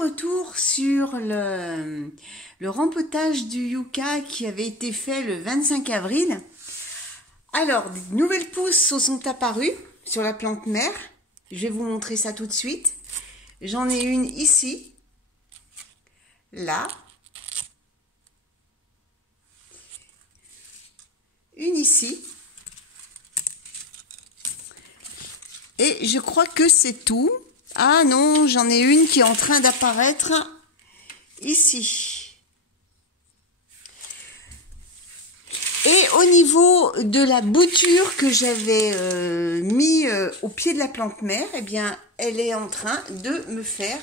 retour sur le rempotage du yucca qui avait été fait le 25 avril. Alors, de nouvelles pousses sont apparues sur la plante mère. Je vais vous montrer ça tout de suite. J'en ai une ici, là, une ici, et je crois que c'est tout. Ah non, j'en ai une qui est en train d'apparaître ici. Et au niveau de la bouture que j'avais mis au pied de la plante mère, eh bien, elle est en train de me faire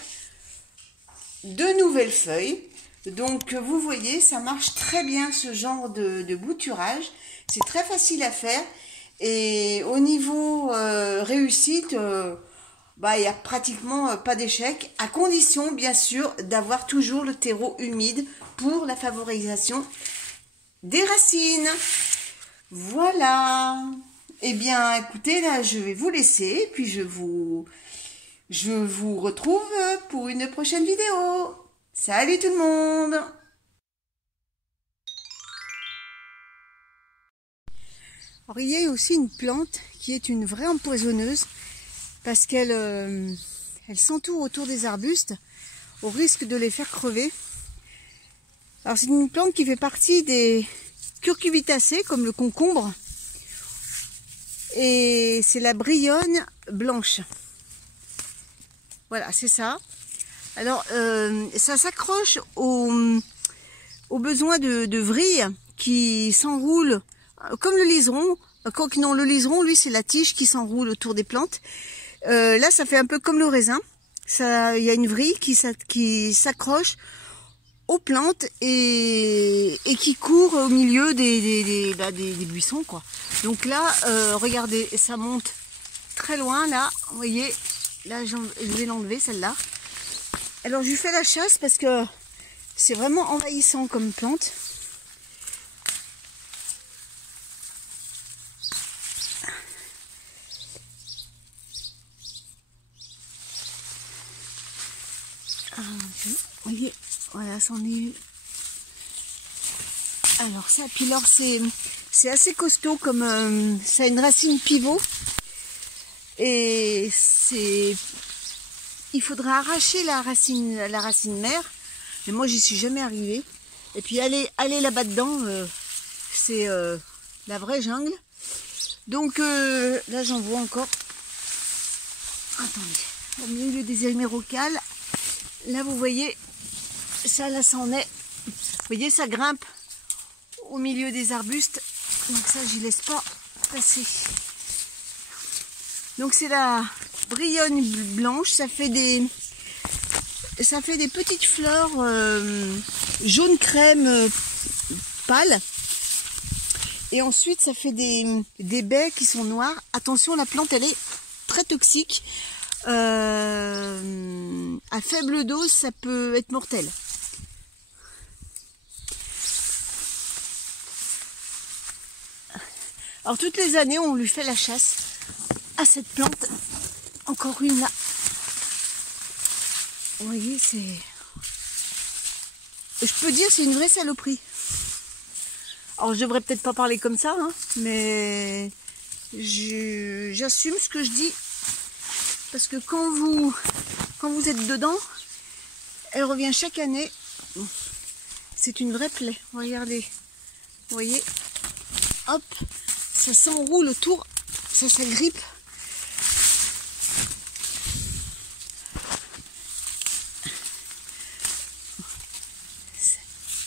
de nouvelles feuilles. Donc, vous voyez, ça marche très bien ce genre de bouturage. C'est très facile à faire. Et au niveau réussite, il n'y a pratiquement pas d'échec, à condition, bien sûr, d'avoir toujours le terreau humide pour la favorisation des racines. Voilà. Eh bien, écoutez, là, je vais vous laisser, puis je vous retrouve pour une prochaine vidéo. Salut tout le monde! Alors, il y a aussi une plante qui est une vraie empoisonneuse parce qu'elle elle s'entoure autour des arbustes au risque de les faire crever. Alors, c'est une plante qui fait partie des curcubitacées comme le concombre et c'est la brionne blanche. Voilà, c'est ça. Alors, ça s'accroche aux besoins de vrille qui s'enroule comme le liseron. Non, le liseron, lui, c'est la tige qui s'enroule autour des plantes. Là, ça fait un peu comme le raisin. Il y a une vrille qui s'accroche aux plantes et qui court au milieu des buissons, quoi. Donc là, regardez, ça monte très loin, là. Vous voyez, là, je vais l'enlever, celle-là. Alors, je lui fais la chasse parce que c'est vraiment envahissant comme plante. Vous voyez, voilà, c'en est une. Alors ça, puis alors c'est assez costaud comme ça a une racine pivot et il faudra arracher la racine mère. Mais moi j'y suis jamais arrivée. Et puis aller là-bas dedans, c'est la vraie jungle. Donc là j'en vois encore. Attendez, au milieu des hémérocales. Là, vous voyez, ça, là, ça en est. Vous voyez, ça grimpe au milieu des arbustes. Donc ça, j'y laisse pas passer. Donc c'est la brionne blanche. Ça fait des petites fleurs jaune crème pâle. Et ensuite, ça fait des baies qui sont noires. Attention, la plante, elle est très toxique. À faible dose, ça peut être mortel. Alors toutes les années, on lui fait la chasse à cette plante. Encore une là. Vous voyez, je peux dire, c'est une vraie saloperie. Alors je devrais peut-être pas parler comme ça, hein, mais j'assume ce que je dis. Parce que quand vous êtes dedans, elle revient chaque année. C'est une vraie plaie. Regardez. Vous voyez? Hop. Ça s'enroule autour. Ça s'agrippe.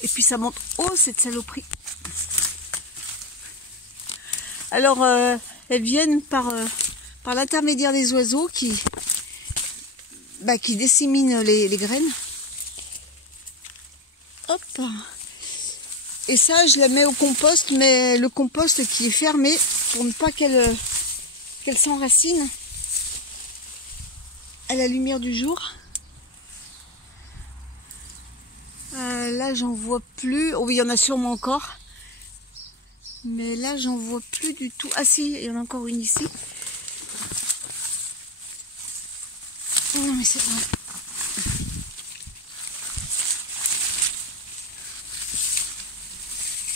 Et puis ça monte haut, cette saloperie. Alors, elles viennent par l'intermédiaire des oiseaux qui disséminent les graines. Hop. Et ça, je la mets au compost, mais le compost qui est fermé pour ne pas qu'elle s'enracine à la lumière du jour. Là, j'en vois plus. Oh oui, il y en a sûrement encore. Mais là, j'en vois plus du tout. Ah si, il y en a encore une ici. Non mais c'est vrai.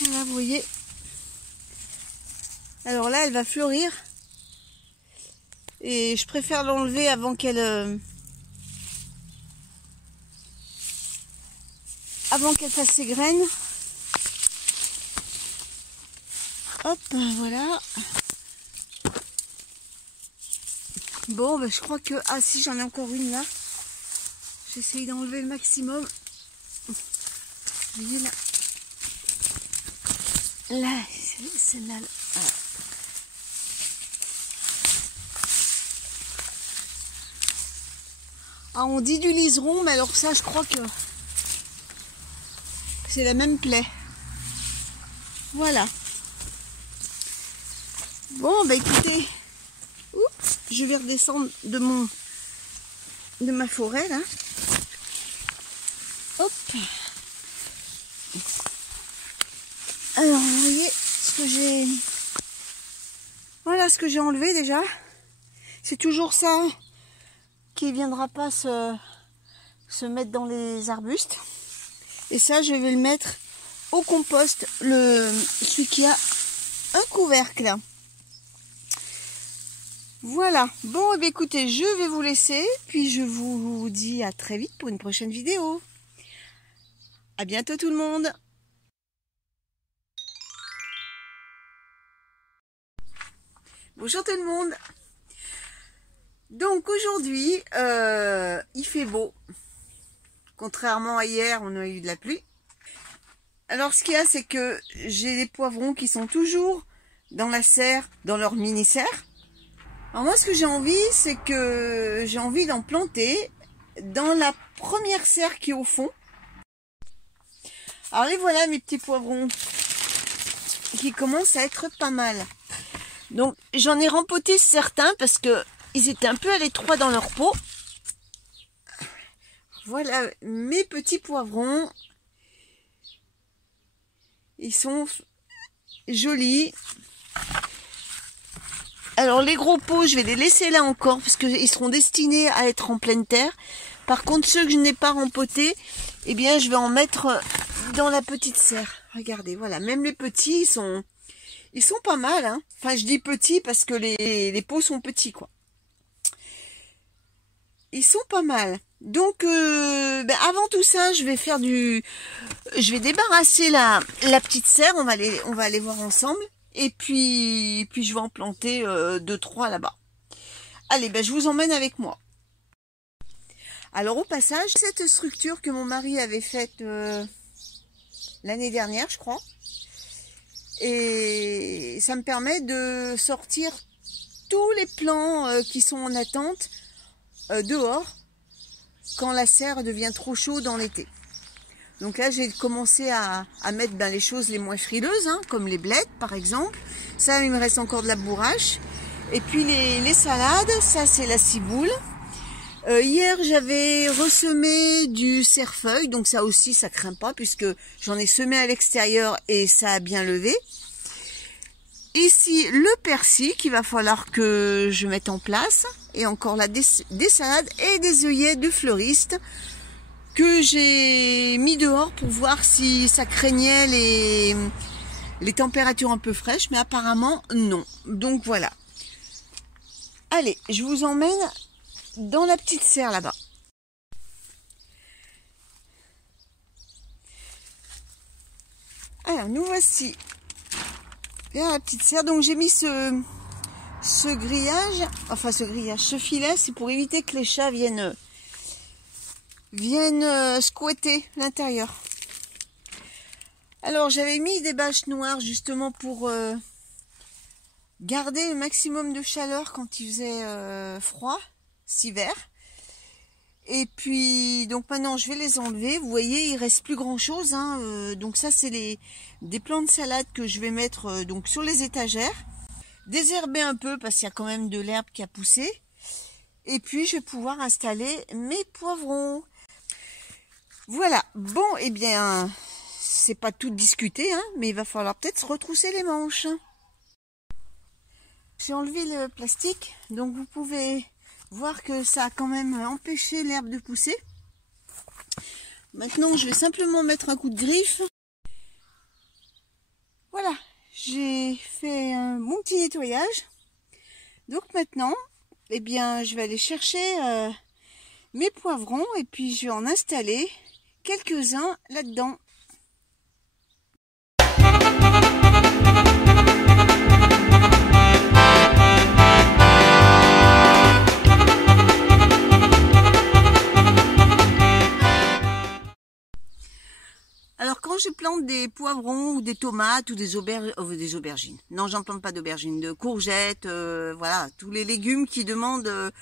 Voilà, vous voyez. Alors là, elle va fleurir. Et je préfère l'enlever avant qu'elle fasse ses graines. Hop, voilà. Bon, ben, je crois que... Ah si, j'en ai encore une là. J'essaye d'enlever le maximum. Vous voyez là. Là, celle-là. Voilà. Ah, on dit du liseron, mais alors ça, je crois que c'est la même plaie. Voilà. Bon, bah écoutez, je vais redescendre de ma forêt là. Hop. Alors, vous voyez ce que j'ai. Voilà ce que j'ai enlevé déjà. C'est toujours ça qui viendra pas se mettre dans les arbustes. Et ça, je vais le mettre au compost, celui qui a un couvercle. Voilà. Bon, eh bien, écoutez, je vais vous laisser, puis je vous dis à très vite pour une prochaine vidéo. À bientôt tout le monde. Bonjour tout le monde. Donc aujourd'hui, il fait beau. Contrairement à hier, on a eu de la pluie. Alors ce qu'il y a, c'est que j'ai des poivrons qui sont toujours dans la serre, dans leur mini-serre. Alors moi, ce que j'ai envie, c'est que j'ai envie d'en planter dans la première serre qui est au fond. Alors les voilà mes petits poivrons qui commencent à être pas mal. Donc j'en ai rempoté certains parce que ils étaient un peu à l'étroit dans leur peau. Voilà mes petits poivrons. Ils sont jolis. Alors les gros pots, je vais les laisser là encore parce qu'ils seront destinés à être en pleine terre. Par contre, ceux que je n'ai pas rempotés, eh bien je vais en mettre dans la petite serre. Regardez, voilà, même les petits, ils sont pas mal. Hein. Enfin, je dis petits parce que les pots sont petits, quoi. Ils sont pas mal. Donc, avant tout ça, je vais débarrasser la petite serre. On va aller voir ensemble. Et puis je vais en planter 2-3 là-bas. Allez, je vous emmène avec moi. Alors au passage, cette structure que mon mari avait faite l'année dernière, je crois. Et ça me permet de sortir tous les plants qui sont en attente dehors quand la serre devient trop chaude en été. Donc là, j'ai commencé à mettre les choses les moins frileuses, hein, comme les blettes par exemple. Ça, il me reste encore de la bourrache. Et puis les salades, ça c'est la ciboule. Hier, j'avais ressemé du cerfeuil, donc ça aussi, ça craint pas puisque j'en ai semé à l'extérieur et ça a bien levé. Ici, le persil qu'il va falloir que je mette en place. Et encore là, des salades et des œillets de fleuriste que j'ai mis dehors pour voir si ça craignait les températures un peu fraîches. Mais apparemment, non. Donc voilà. Allez, je vous emmène dans la petite serre là-bas. Alors, nous voici vers la petite serre. Donc j'ai mis ce grillage, ce filet, c'est pour éviter que les chats viennent squatter l'intérieur. Alors j'avais mis des bâches noires justement pour garder le maximum de chaleur quand il faisait froid, cet hiver. Et puis donc maintenant je vais les enlever. Vous voyez, il reste plus grand chose. Hein. Donc ça c'est des plants de salade que je vais mettre donc sur les étagères. Désherber un peu parce qu'il y a quand même de l'herbe qui a poussé. Et puis je vais pouvoir installer mes poivrons. Voilà. Bon, eh bien, c'est pas tout discuté, hein, mais il va falloir peut-être se retrousser les manches. J'ai enlevé le plastique, donc vous pouvez voir que ça a quand même empêché l'herbe de pousser. Maintenant, je vais simplement mettre un coup de griffe. j'ai fait un bon petit nettoyage. Donc maintenant, eh bien, je vais aller chercher mes poivrons et puis je vais en installer quelques-uns là-dedans. Alors quand je plante des poivrons ou des tomates ou des aubergines, non j'en plante pas d'aubergines, de courgettes, voilà, tous les légumes qui demandent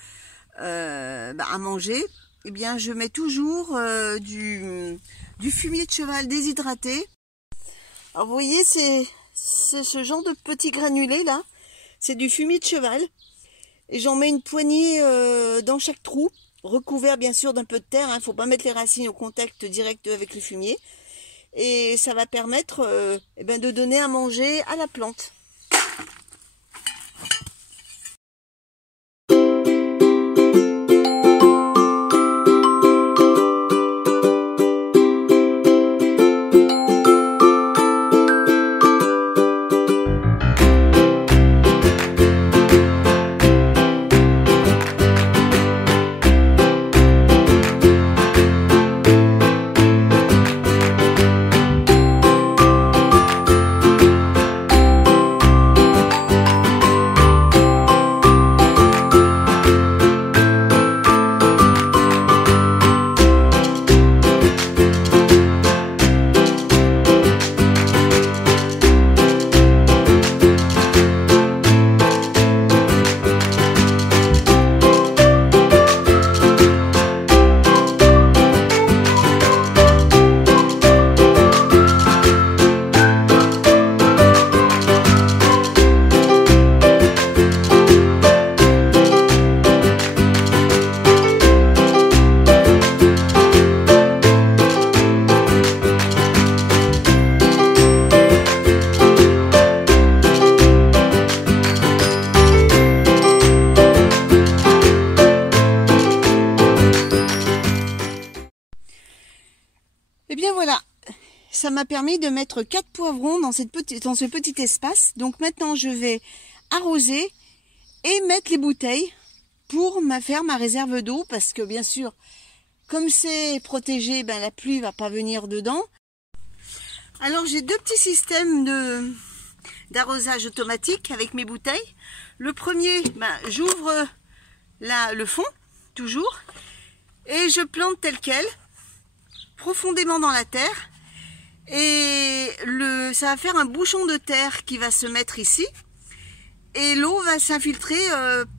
à manger, eh bien je mets toujours du fumier de cheval déshydraté. Alors vous voyez c'est ce genre de petits granulés là, c'est du fumier de cheval. Et j'en mets une poignée dans chaque trou, recouvert bien sûr d'un peu de terre, hein, faut pas mettre les racines au contact direct avec le fumier. Et ça va permettre de donner à manger à la plante. Et bien voilà, ça m'a permis de mettre 4 poivrons dans ce petit espace. Donc maintenant je vais arroser et mettre les bouteilles pour faire ma réserve d'eau. Parce que bien sûr, comme c'est protégé, la pluie va pas venir dedans. Alors j'ai 2 petits systèmes d'arrosage automatique avec mes bouteilles. Le premier, j'ouvre le fond, toujours, et je plante tel quel, profondément dans la terre, et ça va faire un bouchon de terre qui va se mettre ici, et l'eau va s'infiltrer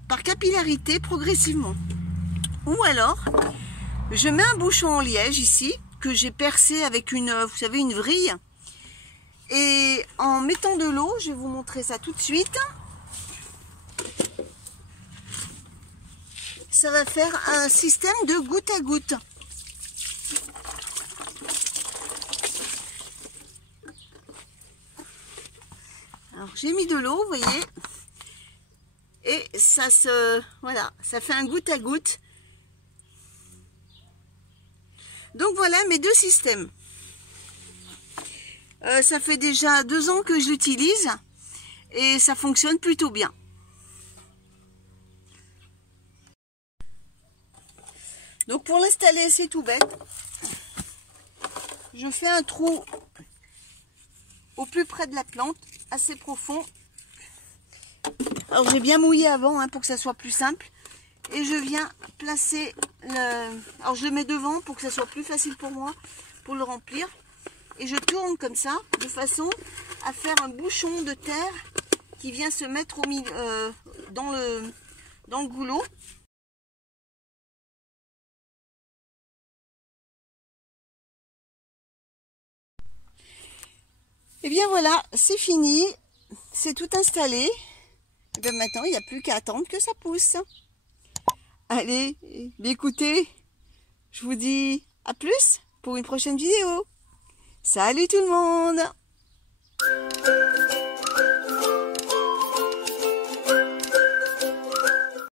par capillarité progressivement. Ou alors, je mets un bouchon en liège ici, que j'ai percé avec vous savez, une vrille, et en mettant de l'eau, je vais vous montrer ça tout de suite, ça va faire un système de goutte à goutte. Alors j'ai mis de l'eau, vous voyez, et ça voilà, ça fait un goutte à goutte. Donc voilà mes 2 systèmes. Ça fait déjà 2 ans que je l'utilise et ça fonctionne plutôt bien. Donc pour l'installer, c'est tout bête. Je fais un trou au plus près de la plante, assez profond. Alors j'ai bien mouillé avant pour que ça soit plus simple. Et je viens placer alors je le mets devant pour que ça soit plus facile pour moi pour le remplir. Et je tourne comme ça, de façon à faire un bouchon de terre qui vient se mettre au milieu, dans le goulot. Et bien voilà, c'est fini, c'est tout installé. Et bien maintenant, il n'y a plus qu'à attendre que ça pousse. Allez, écoutez, je vous dis à plus pour une prochaine vidéo. Salut tout le monde!